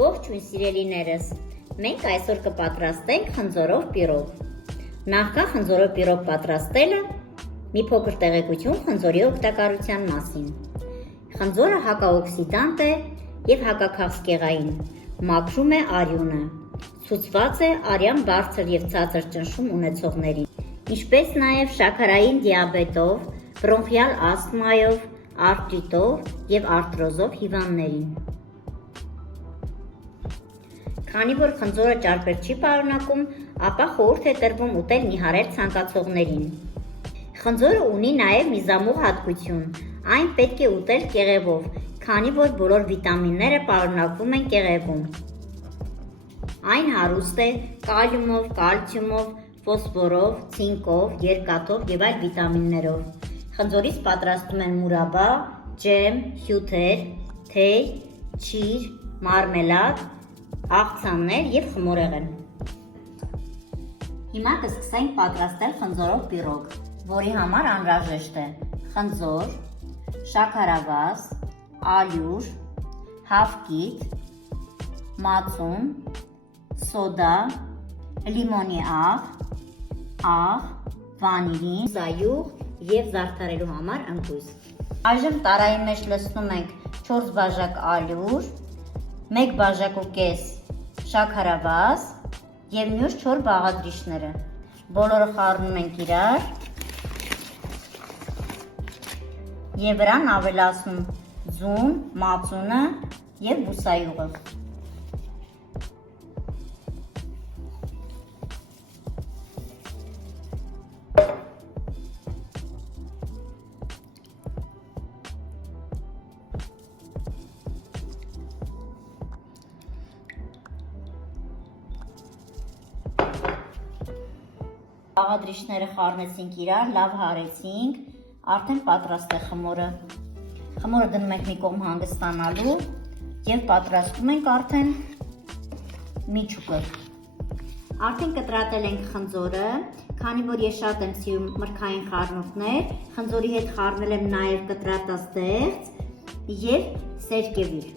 Ողջույն սիրելիներս, մենք այսօր կպատրաստենք խնձորով պիրոգ։ Նախքան խնձորով պիրոգ պատրաստելը, մի փոքր տեղեկություն խնձորի օգտակարության մասին։ Խնձորը հակաօքսիդանտ է և հակաքաղցկեղային, մաքրում է արյունը, ցուցված է արյան բարձր և ցածր ճնշում ունեցողներին, ինչպես նաև շաքարային դիաբետով, բրոնխիալ ասթմայով, արտրիտով և արտրոզով հիվանդներին։ Քանի որ խնձորը ճարպեր չի պարունակում, ապա խորհուրդ է տրվում ուտել նիհարել ցանկացողներին։ Խնձորը ունի նաև մի զամուղ հատկություն, այն պետք է ուտել կեղևով, քանի որ բոլոր վիտամինները պարունակվում են կեղևում։ Այն հարուստ է կալիումով, կալցիումով, ֆոսֆորով, ցինկով, երկաթով և այլ վիտամիններով։ Խնձորից պատրաստում են մուրաբա, ջեմ, հյութեր, թեյ, չիր, մարմելադ, աղցաններ և խմորեղեն։ Հիմա կսկսենք պատրաստել խնձորով պիրոգ, որի համար անհրաժեշտ է խնձոր, շաքարավազ, ալյուր, հավկիթ, մածուն, սոդա, լիմոնի աղ, վանիլին, զայուղ և զարդարելու համար ընկույզ։ Այժմ տարայի մեջ լցնում ենք 4 բաժակ ալյուր, 1 բաժակ ու կես շաքարավազ և մյուս 4 բաղադրիչները։ Բոլորը խառնում ենք իրար և վրան ավելացնում ձուն, մածունը և բուսայուղը։ Բաղադրիչները խառնեցինք իրար, լավ հարեցինք, արդեն պատրաստ է խմորը։ Խմորը դնում ենք մի կողմ հանգստանալու և պատրաստում ենք արդեն միջուկը։ Արդեն կտրատել ենք խնձորը, քանի որ ես շատ եմ սիրում մրգային խառնուրդներ, խնձորի հետ խառնել եմ նաև կտրատած դեղց և սերկևիլ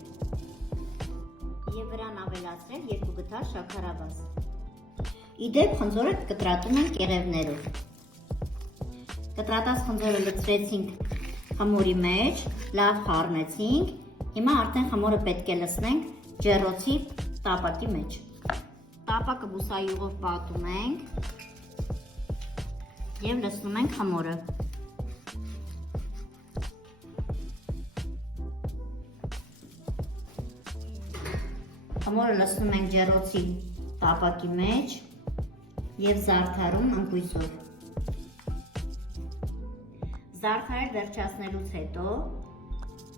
և վրան ավելացրել 2 գդալ շաքարավազ։ Իդեպ խնձորը կտրատում ենք կեղևներով։ Կտրատած խնձորը լցրեցինք խմորի մեջ, լավ խառնեցինք, հիմա արդեն խմորը պետք է լցնենք ջեռոցի տապակի մեջ։ Տապակը բուսայուղով պատում ենք և լցնում ենք խմորը։ Խմորը լցնում ենք ջեռոցի տապակի մեջ և զարդարում ընկույզով։ Զարդարել վերջացնելուց հետո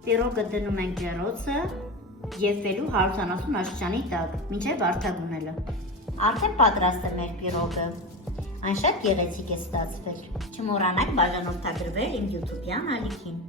պիրոգը դնում ենք ջեռոցը և ֆելու 170 աստիճանի տակ, մինչև վարդագունելը։ Արդեն պատրաստ է մեր պիրոգը։ Այն շատ գեղեցիկ է ստացվել։ Չմոռանաք բաժանորդագրվել իմ յութուբյան ալիքին։